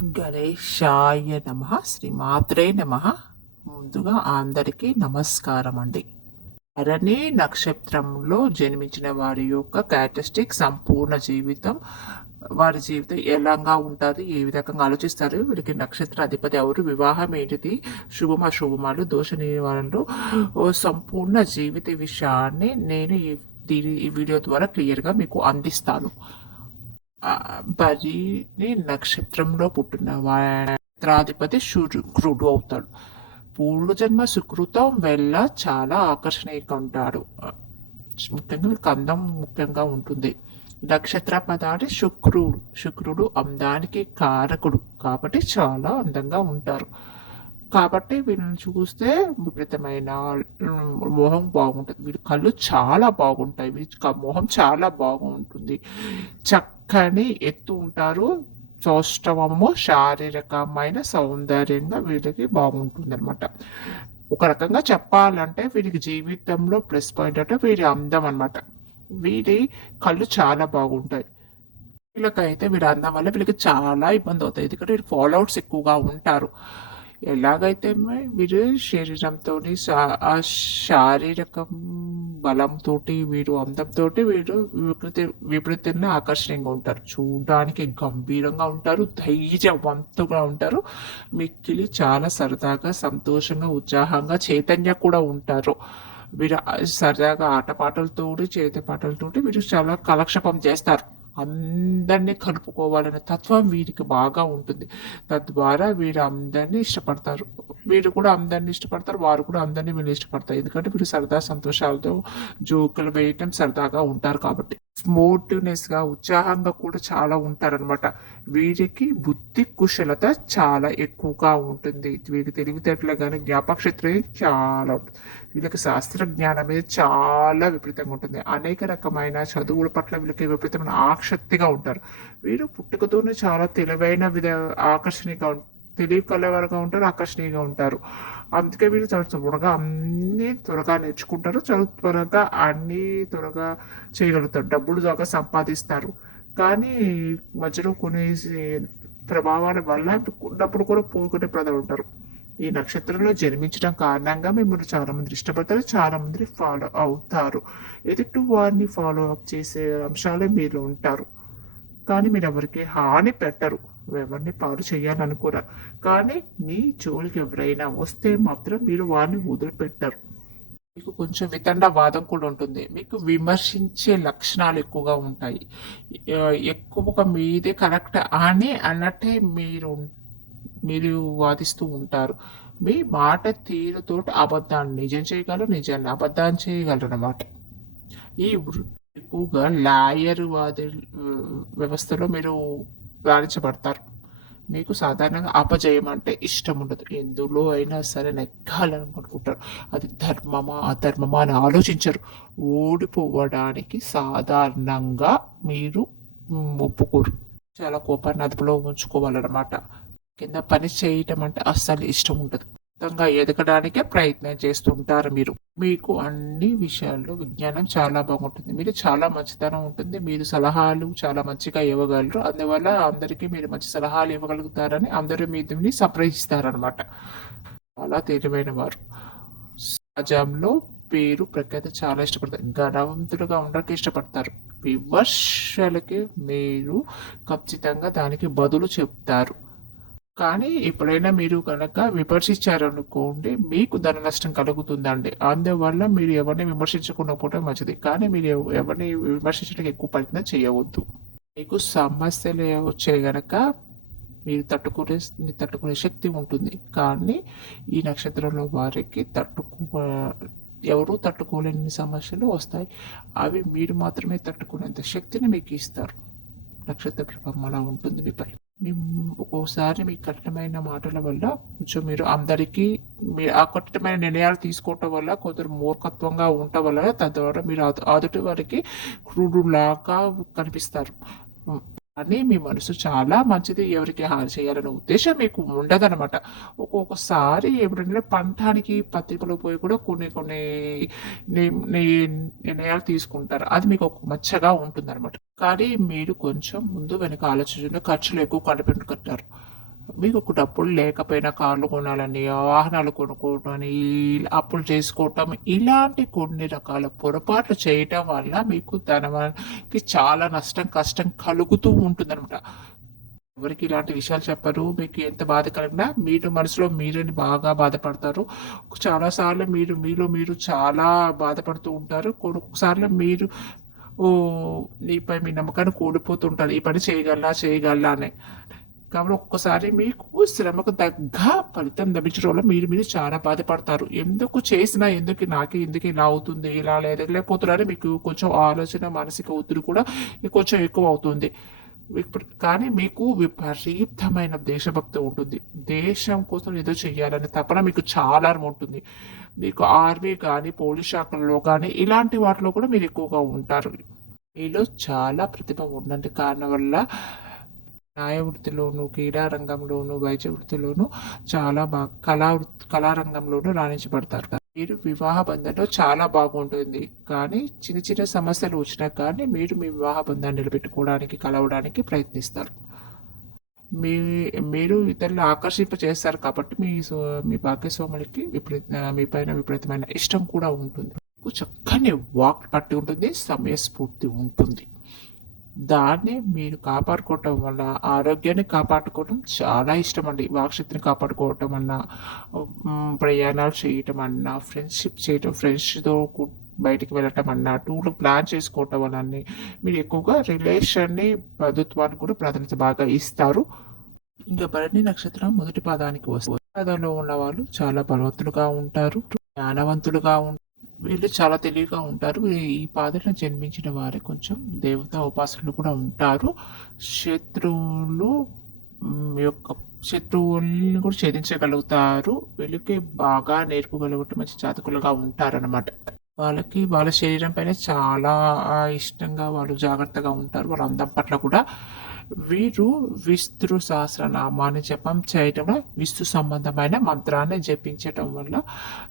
గణేశాయ నమ శ్రీమాత్రే నమ. ముందుగా అందరికీ నమస్కారం అండి అరణి నక్షత్రంలో జన్మించిన వారి యొక్క క్యారెక్టరిస్టిక్ సంపూర్ణ జీవితం వారి జీవితం ఎలాగా ఉంటుంది ఏ విధంగా ఆలోచిస్తారు వీరికి నక్షత్ర అధిపతి ఎవరు వివాహం ఏంటిది శుభమ శుభమాలు దోష నివారణలు ఓ సంపూర్ణ జీవిత విషయాన్ని నేను ఈ దీని ఈ వీడియో ద్వారా క్లియర్గా మీకు అందిస్తాను. ఆ, బలిని నక్షత్రంలో పుట్టిన వారాధిపతి శుక్రుడు అవుతాడు. పూర్వజన్మ సుకృతం వెళ్ళ చాలా ఆకర్షణీయంగా ఉంటాడు ముఖ్యంగా కందం ముఖ్యంగా ఉంటుంది. నక్షత్ర పదాన్ని శుక్రుడు శుక్రుడు అందానికి కారకుడు కాబట్టి చాలా అందంగా ఉంటారు. కాబట్టి వీళ్ళని చూస్తే విపరీతమైన మొహం బాగుంటుంది. వీళ్ళ కళ్ళు చాలా బాగుంటాయి. వీళ్ళ మొహం చాలా బాగుంటుంది. చక్క కానీ ఎత్తు ఉంటారు. సౌష్ఠవము శారీరకమైన సౌందర్యంగా వీళ్ళకి బాగుంటుంది అనమాట ఒక రకంగా చెప్పాలంటే వీరికి జీవితంలో ప్లస్ పాయింట్ అంటే వీరి అందం అనమాట వీరి కళ్ళు చాలా బాగుంటాయి. వీళ్ళకైతే వీరి అందం వల్ల వీళ్ళకి చాలా ఇబ్బంది అవుతాయి. ఎందుకంటే వీళ్ళు ఫాలోవర్స్ ఎక్కువగా ఉంటారు. ఎలాగైతే మే- వీరు శరీరంతో ఆ శారీరకం బలంతో వీరు అందంతో వీరు వికృతి విపరీతంగా ఆకర్షణీయంగా ఉంటారు. చూడడానికి గంభీరంగా ఉంటారు ధైర్యవంతుగా ఉంటారు. మిక్కిలి చాలా సరదాగా సంతోషంగా ఉత్సాహంగా చైతన్య కూడా ఉంటారు. వీరు సరదాగా ఆటపాటలతోటి చేతి పాటలతోటి వీరు చాలా కలక్షపం చేస్తారు. అందరినీ కలుపుకోవాలనే తత్వం వీరికి బాగా ఉంటుంది. తద్వారా వీరు అందరినీ ఇష్టపడతారు. వీరు కూడా అందరినీ ఇష్టపడతారు. వారు కూడా అందరినీ వీళ్ళు ఇష్టపడతారు. ఎందుకంటే వీరు సరదా సంతోషాలతో జోకులు వేయటం సరదాగా ఉంటారు కాబట్టి. స్మూత్నెస్గా ఉత్సాహంగా కూడా చాలా ఉంటారనమాట వీరికి బుద్ధి కుశలత చాలా ఎక్కువగా ఉంటుంది. వీరికి తెలివితేటలు కానీ జ్ఞాపకశక్తి చాలా ఉంటుంది వీళ్ళకి శాస్త్ర జ్ఞానం అనేది చాలా విపరీతంగా ఉంటుంది. అనేక రకమైన చదువుల పట్ల వీళ్ళకి విపరీతమైన ఆసక్తిగా ఉంటారు. వీరు పుట్టుకతోనే చాలా తెలివైన విధ ఆకర్షణీయంగా ఉం- ఉంటారు ఆకర్షణీయంగా ఉంటారు. అందుకే వీళ్ళు చాలా త్వరగా అన్నీ త్వరగా నేర్చుకుంటారు చాలా త్వరగా అన్నీ త్వరగా చేయగలుగుతారు. డబ్బులు దాకా సంపాదిస్తారు. కానీ మధ్యలో కొన్ని ప్రభావాల వల్ల డబ్బులు కూడా పోగొట్టే ప్రజలు ఉంటారు. ఈ నక్షత్రంలో జన్మించడం కారణంగా మిమ్మల్ని చాలామంది ఇష్టపడతారు చాలా మంది ఫాలో అవుతారు. ఎదుటి వారిని ఫాలో అప్ చేసే అంశాలే మీరు ఉంటారు. కానీ మీరు ఎవరికి హాని పెట్టరు. ఎవరిని పాడు చేయాలనుకోరు కానీ మీ జోలికి ఎవరైనా వస్తే మాత్రం మీరు వారిని వదిలిపెట్టరు. మీకు కొంచెం వితండ వాదం కూడా ఉంటుంది. మీకు విమర్శించే లక్షణాలు ఎక్కువగా ఉంటాయి. ఎక్కువగా మీదే కరెక్ట్ అని అన్నట్టే మీరు మీరు వాదిస్తూ ఉంటారు. మీ మాట తీరుతోటి అబద్ధాన్ని నిజం చేయగలరు నిజాన్ని అబద్ధాన్ని చేయగలరు అన్నమాట. ఈ ఎక్కువగా లాయర్ వాది వ్యవస్థలో మీరు రాణించబడతారు మీకు సాధారణంగా అపజయం అంటే ఇష్టం ఉండదు. ఎందులో అయినా సరే నెగ్గాలనుకుంటారు అది ధర్మమా అధర్మమా అని ఆలోచించరు. ఓడిపోవడానికి సాధారణంగా మీరు ఒప్పుకోరు. చాలా కోపాన్ని అదుపులో ఉంచుకోవాలన్నమాట. కింద పని చేయటం అంటే అస్సలు ఇష్టం ఉండదు. మొత్తంగా ఎదగడానికే ప్రయత్నం చేస్తుంటారు మీరు. మీకు అన్ని విషయాల్లో విజ్ఞానం చాలా బాగుంటుంది. మీరు చాలా మంచితనం ఉంటుంది. మీరు సలహాలు చాలా మంచిగా ఇవ్వగలరు. అందువల్ల అందరికీ మీరు మంచి సలహాలు ఇవ్వగలుగుతారని అందరూ మీదని సంప్రదిస్తారనమాట చాలా తెలివైన వారు. సమాజంలో పేరు ప్రఖ్యాతి చాలా ఇష్టపడతారు. ఘనవంతులుగా ఉండడానికి ఇష్టపడతారు. విమర్శలకి మీరు ఖచ్చితంగా దానికి బదులు చెప్తారు. కానీ ఎప్పుడైనా మీరు కనుక విమర్శించారనుకోండి మీకు ధన నష్టం కలుగుతుందండి. అందువల్ల మీరు ఎవరిని విమర్శించకుండా పోవడం మంచిది. కానీ మీరు ఎవరిని విమర్శించడానికి ఎక్కువ ప్రయత్నం చేయవద్దు. మీకు సమస్యలు వచ్చే గనక మీరు తట్టుకునే తట్టుకునే శక్తి ఉంటుంది. కానీ ఈ నక్షత్రంలో వారికి తట్టుకో ఎవరు తట్టుకోలేని సమస్యలు వస్తాయి. అవి మీరు మాత్రమే తట్టుకునేంత శక్తిని మీకు ఇస్తారు. నక్షత్ర ప్రభావం అలా ఉంటుంది మీపై మీ ఒక్కోసారి మీ కఠినమైన మాటల వల్ల కొంచెం మీరు అందరికీ మీ ఆ కఠినమైన నిర్ణయాలు తీసుకోవటం వల్ల కొందరు మూర్ఖత్వంగా ఉండటం వల్ల తద్వారా మీరు ఆదు- ఆదుటి వారికి క్రూరులాగా కనిపిస్తారు. కానీ మీ మనసు చాలా మంచిది ఎవరికి హాని చేయాలనే ఉద్దేశం మీకు ఉండదనమాట ఒక్కొక్కసారి ఏమిటంటే పంటానికి పత్రికలో పోయి కూడా కొన్ని కొన్ని నిర్ణయాలు తీసుకుంటారు. అది మీకు ఒక మచ్చగా ఉంటుంది అనమాట కానీ మీరు కొంచెం ముందు వెనక ఆలోచించడం ఖర్చులు ఎక్కువ కనిపెట్టుకుంటారు. మీకు డబ్బులు లేకపోయినా కార్లు కొనాలని వాహనాలు కొనుక్కోవడం అప్పులు చేసుకోవటం ఇలాంటి కొన్ని రకాల పొరపాట్లు చేయటం వల్ల మీకు ధనకి చాలా నష్టం కష్టం కలుగుతూ ఉంటుందన్నమాట. ఎవరికి ఇలాంటి విషయాలు చెప్పరు మీకు ఎంత బాధ కలిగినా మీరు మనసులో మీరని బాగా బాధపడతారు. చాలాసార్లు మీరు మీలో మీరు చాలా బాధపడుతూ ఉంటారు. కొన్నిసార్లు మీరు ఓ నీపై మీ నమ్మకాన్ని కోల్పోతుంటారు ఈ పని చేయగలరా చేయగలరా అని. కాబట్టి ఒక్కసారి మీకు శ్రమకు తగ్గ ఫలితం లభించడం వల్ల మీరు మీరు చాలా బాధపడతారు. ఎందుకు చేసినా ఎందుకు నాకే ఎందుకు ఇలా అవుతుంది ఇలా లేకపోతున్నారని మీకు కొంచెం ఆలోచన మానసిక ఒత్తిడి కూడా కొంచెం ఎక్కువ అవుతుంది. కానీ మీకు విపరీతమైన దేశభక్తి ఉంటుంది. దేశం కోసం ఏదో చేయాలని తపన మీకు చాలా ఉంటుంది. మీకు ఆర్మీ కానీ పోలీస్ శాఖల్లో కానీ ఇలాంటి వాటిలో కూడా మీరు ఎక్కువగా ఉంటారు. మీలో చాలా ప్రతిభ ఉండండి కారణం వల్ల న్యాయ వృత్తిలోను క్రీడా రంగంలోను వైద్య వృత్తిలోను చాలా బాగా కళా వృత్తి కళారంగంలోనూ రాణించబడతారు మీరు వివాహ బంధంలో చాలా బాగుంటుంది. కానీ చిన్న చిన్న సమస్యలు వచ్చినా కానీ మీరు మీ వివాహ బంధాన్ని నిలబెట్టుకోవడానికి కలవడానికి ప్రయత్నిస్తారు. మీ మీరు ఇతరులు ఆకర్షింప చేస్తారు కాబట్టి మీ మీ భాగ్యస్వాములకి విపరీత మీ పైన విపరీతమైన ఇష్టం కూడా ఉంటుంది. మీకు చక్కని వాక్ పట్టి ఉంటుంది సమయస్ఫూర్తి ఉంటుంది. దాన్ని మీరు కాపాడుకోవటం వల్ల ఆరోగ్యాన్ని కాపాడుకోవటం చాలా ఇష్టం అండి వాక్శక్తిని కాపాడుకోవటం అన్నా ప్రయాణాలు చేయటం అన్నా ఫ్రెండ్షిప్ చేయటం ఫ్రెండ్స్తో బయటికి వెళ్ళటం అన్నా టూర్లు ప్లాన్ చేసుకోవటం అన్నీ మీరు ఎక్కువగా రిలేషన్ని బంధుత్వాన్ని కూడా ప్రాధాన్యత బాగా ఇస్తారు. ఇంకా భరణి నక్షత్రం మొదటి పాదానికి వస్తుంది. పాదంలో ఉన్న వాళ్ళు చాలా బలవంతులుగా ఉంటారు. జ్ఞానవంతులుగా ఉంటారు వీళ్ళు చాలా తెలివిగా ఉంటారు. ఈ పాదంలో జన్మించిన వారే కొంచెం దేవతా ఉపాసనలు కూడా ఉంటారు. శత్రువులు యొక్క శత్రువుల్ని కూడా ఛేదించగలుగుతారు. వీళ్ళకి బాగా నేర్పుగలుగుతూ మంచి జాతకులుగా ఉంటారనమాట వాళ్ళకి వాళ్ళ శరీరం పైన చాలా ఇష్టంగా వాళ్ళు జాగ్రత్తగా ఉంటారు. వాళ్ళ అందం పట్ల కూడా వీరు విస్తృ సహస్రనామాన్ని జపం చేయటం విస్తృ సంబంధమైన మంత్రాన్ని జపించటం వల్ల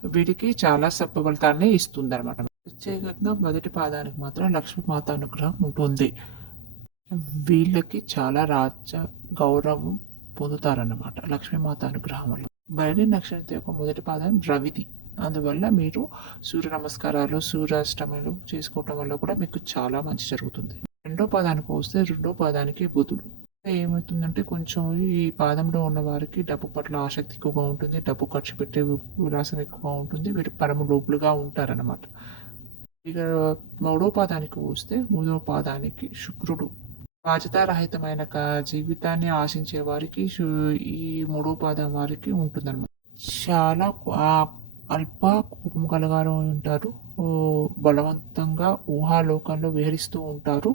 వీరికి చాలా సత్వ ఇస్తుంది అనమాట ప్రత్యేకంగా మొదటి పాదానికి మాత్రం లక్ష్మీమాత అనుగ్రహం ఉంటుంది. వీళ్ళకి చాలా రాజ్య గౌరవం పొందుతారన్నమాట లక్ష్మీమాత అనుగ్రహం వల్ల. భరణి నక్షత్రం యొక్క మొదటి పాదం ద్రవిది అందువల్ల మీరు సూర్య నమస్కారాలు సూర్యాష్టములు చేసుకోవటం వల్ల కూడా మీకు చాలా మంచి జరుగుతుంది. రెండో పాదానికి వస్తే రెండో పాదానికి బుధుడు ఏమవుతుందంటే కొంచెం ఈ పాదంలో ఉన్న వారికి డబ్బు పట్ల ఆసక్తి ఎక్కువగా ఉంటుంది డబ్బు ఖర్చు పెట్టే విలాసం ఎక్కువగా ఉంటుంది వీరు పరమ లోపులుగా ఉంటారన్నమాట. ఇక మూడో పాదానికి వస్తే మూడో పాదానికి శుక్రుడు. బాధ్యతారహితమైన జీవితాన్ని ఆశించే వారికి ఈ మూడో పాదం వారికి ఉంటుందన్నమాట. చాలా అల్ప కోపం కలగారు ఉంటారు. బలవంతంగా ఊహాలోకంలో విహరిస్తూ ఉంటారు.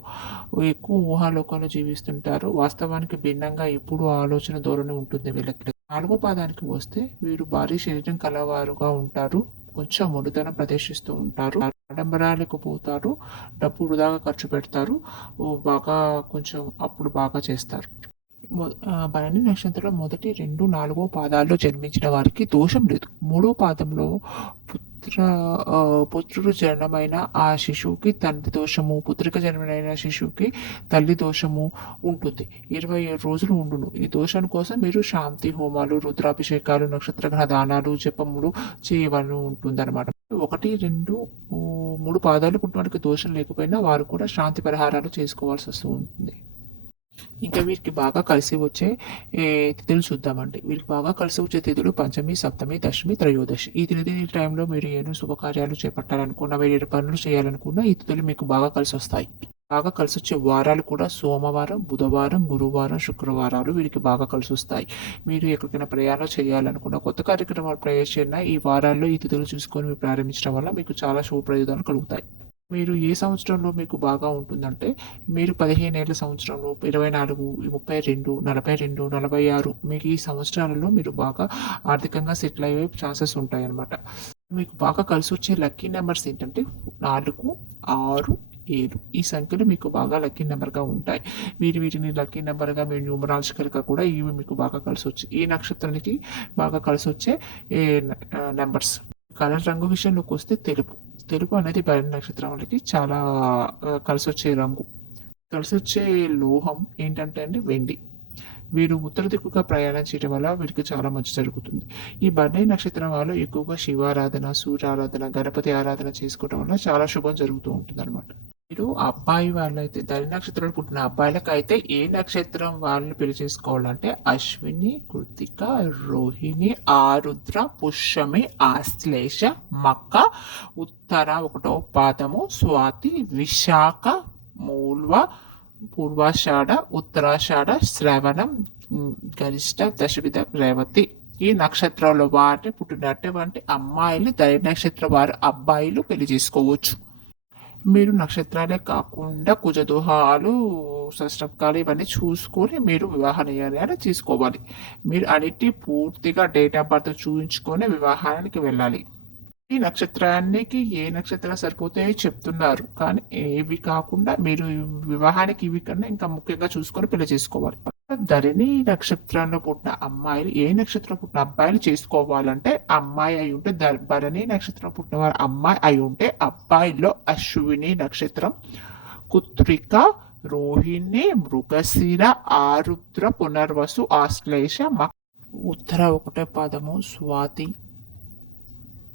ఎక్కువ ఊహాలోకంలో జీవిస్తుంటారు. వాస్తవానికి భిన్నంగా ఎప్పుడు ఆలోచన ధోరణి ఉంటుంది వీళ్ళకి. నాలుగో పాదానికి వస్తే వీరు భారీ శరీరం కలవారుగా ఉంటారు. కొంచెం మొండితనం ప్రదర్శిస్తూ ఉంటారు. ఆడంబరాలకు పోతారు. డబ్బు వృధాగా ఖర్చు పెడతారు. బాగా కొంచెం అప్పుడు బాగా చేస్తారు. భరణి నక్షత్రంలో మొదటి రెండు నాలుగో పాదాల్లో జన్మించిన వారికి దోషం లేదు. మూడో పాదంలో పుత్ర పుత్రుడు జన్మైన ఆ శిశువుకి తండ్రి దోషము పుత్రిక జన్మైన శిశువుకి తల్లి దోషము ఉంటుంది. ఇరవై ఏడు రోజులు ఉండును. ఈ దోషం కోసం మీరు శాంతి హోమాలు రుద్రాభిషేకాలు నక్షత్రగ్రహ దానాలు జపములు చేయవలసి ఉంటుందన్నమాట. ఒకటి రెండు మూడు పాదాలు పుట్టినవాడికి దోషం లేకపోయినా వారు కూడా శాంతి పరిహారాలు చేసుకోవాల్సి వస్తూ ఉంటుంది. ఇంకా వీరికి బాగా కలిసి వచ్చే తిథులు చూద్దామండి. వీరికి బాగా కలిసి వచ్చే తిథులు పంచమి సప్తమి దశమి త్రయోదశి. ఈ తిథి టైంలో మీరు ఏదో శుభకార్యాలు చేపట్టాలనుకున్నా వేరే పనులు చేయాలనుకున్నా ఈ తిథులు మీకు బాగా కలిసి వస్తాయి. బాగా కలిసి వచ్చే వారాలు కూడా సోమవారం బుధవారం గురువారం శుక్రవారాలు వీరికి బాగా కలిసి వస్తాయి. మీరు ఎక్కడికైనా ప్రయాణం చేయాలనుకున్న కొత్త కార్యక్రమాలు ప్రవేశించిన ఈ వారాల్లో ఈ తిథులు చూసుకొని మీరు ప్రారంభించడం వల్ల మీకు చాలా శుభ ప్రయోజనాలు కలుగుతాయి. మీరు ఏ సంవత్సరంలో మీకు బాగా ఉంటుందంటే మీరు పదిహేను ఏళ్ళ సంవత్సరంలో ఇరవై నాలుగు ముప్పై రెండు నలభై రెండు నలభై ఆరు మీకు ఈ సంవత్సరాలలో మీరు బాగా ఆర్థికంగా సెటిల్ అయ్యే ఛాన్సెస్ ఉంటాయి అన్నమాట మీకు బాగా కలిసి వచ్చే లక్కీ నెంబర్స్ ఏంటంటే నాలుగు ఆరు ఏడు. ఈ సంఖ్యలు మీకు బాగా లక్కీ నెంబర్గా ఉంటాయి. మీరు వీటిని లక్కీ నెంబర్గా మీరు న్యూమరాలజికల్గా కూడా ఇవి మీకు బాగా కలిసి వచ్చాయి ఈ నక్షత్రానికి బాగా కలిసి వచ్చే నెంబర్స్. కలర్ రంగు విషయంలోకి వస్తే తెలుపు. తెలుపు అనేది భరణి నక్షత్రం వాళ్ళకి చాలా కలిసి వచ్చే రంగు. కలిసి వచ్చే లోహం ఏంటంటే అండి వెండి. వీరు ఉత్తర దిక్కుగా ప్రయాణం చేయడం వల్ల వీరికి చాలా మంచి జరుగుతుంది. ఈ భరణి నక్షత్రం వాళ్ళు ఎక్కువగా శివారాధన సూర్యారాధన గణపతి ఆరాధన చేసుకోవడం వల్ల చాలా శుభం జరుగుతూ ఉంటుంది అనమాట మీరు అబ్బాయి వాళ్ళైతే ధని నక్షత్రంలో పుట్టిన అబ్బాయిలకు అయితే ఏ నక్షత్రం వాళ్ళని పెళ్ళి చేసుకోవాలంటే అశ్విని కృతిక రోహిణి ఆరుద్ర పుష్యమి ఆశ్లేష మక్క ఉత్తర ఒకటో పాదము స్వాతి విశాఖ మూల్వ పూర్వాషాఢ ఉత్తరాషాఢ శ్రవణం గరిష్ట దశవిధ రేవతి ఈ నక్షత్రాల వారిని పుట్టినటువంటి అమ్మాయిలు ధరి నక్షత్ర వారి అబ్బాయిలు పెళ్ళి చేసుకోవచ్చు. మీరు నక్షత్రాలే కాకుండా కుజదోహాలు సష్టకాలు ఇవన్నీ చూసుకొని మీరు వివాహ నిర్ణయాలు తీసుకోవాలి. మీరు అన్నిటి పూర్తిగా డేట్ ఆఫ్ బర్త్ చూపించుకొని వివాహానికి వెళ్ళాలి. ఈ నక్షత్రానికి ఏ నక్షత్రాలు సరిపోతాయో చెప్తున్నారు. కానీ ఏవి కాకుండా మీరు వివాహానికి ఇవి కన్నా ఇంకా ముఖ్యంగా చూసుకొని పెళ్ళి చేసుకోవాలి. ధరణి నక్షత్రంలో పుట్టిన అమ్మాయిలు ఏ నక్షత్రం పుట్టిన అబ్బాయిలు చేసుకోవాలంటే అమ్మాయి అయి ఉంటే ధ- భరణి నక్షత్రం పుట్టిన వారు అమ్మాయి అయి ఉంటే అబ్బాయిలో అశ్విని నక్షత్రం కుత్రిక రోహిణి మృగశిర ఆరుద్ర పునర్వసు ఆశ్లేష ఉత్తర ఒకటే పదము స్వాతి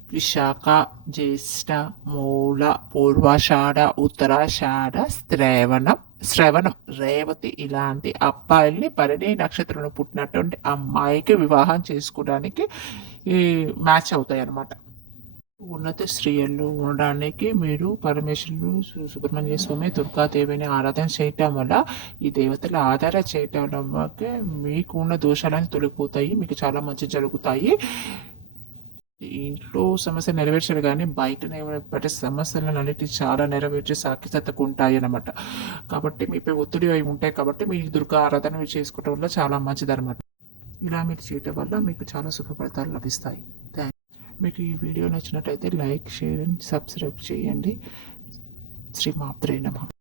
విశాఖ జ్యేష్ఠ మూల పూర్వాషాఢ ఉత్తరాషాఢ శ్రవణం శ్రవణం రేవతి ఇలాంటి అబ్బాయిల్ని భరణి నక్షత్రంలో పుట్టినటువంటి అమ్మాయికి వివాహం చేసుకోవడానికి ఈ మ్యాచ్ అవుతాయి అన్నమాట ఉన్నత స్త్రీలు ఉండడానికి మీరు పరమేశ్వరుడు సుబ్రహ్మణ్య స్వామి దుర్గాదేవిని ఆరాధన చేయటం వల్ల ఈ దేవతల ఆధార చేయటం వల్ల మీకు ఉన్న దోషాలన్నీ తొలగిపోతాయి మీకు చాలా మంచి జరుగుతాయి. ఇంట్లో సమస్య నెరవేర్చారు కానీ బయట నెరవేర్చే సమస్యలను అన్నిటి చాలా నెరవేర్చి సాక్షితకు ఉంటాయి అన్నమాట కాబట్టి మీపై ఒత్తిడి అయి ఉంటాయి కాబట్టి మీ దుర్గా ఆరాధన మీరు చేసుకోవటం వల్ల చాలా మంచిది అనమాట ఇలా మీరు చేయటం వల్ల మీకు చాలా సుఖఫలితాలు లభిస్తాయి. థ్యాంక్ మీకు ఈ వీడియో నచ్చినట్టయితే లైక్ షేర్ అండ్ సబ్స్క్రైబ్ చేయండి. శ్రీ మాత్రే నమ.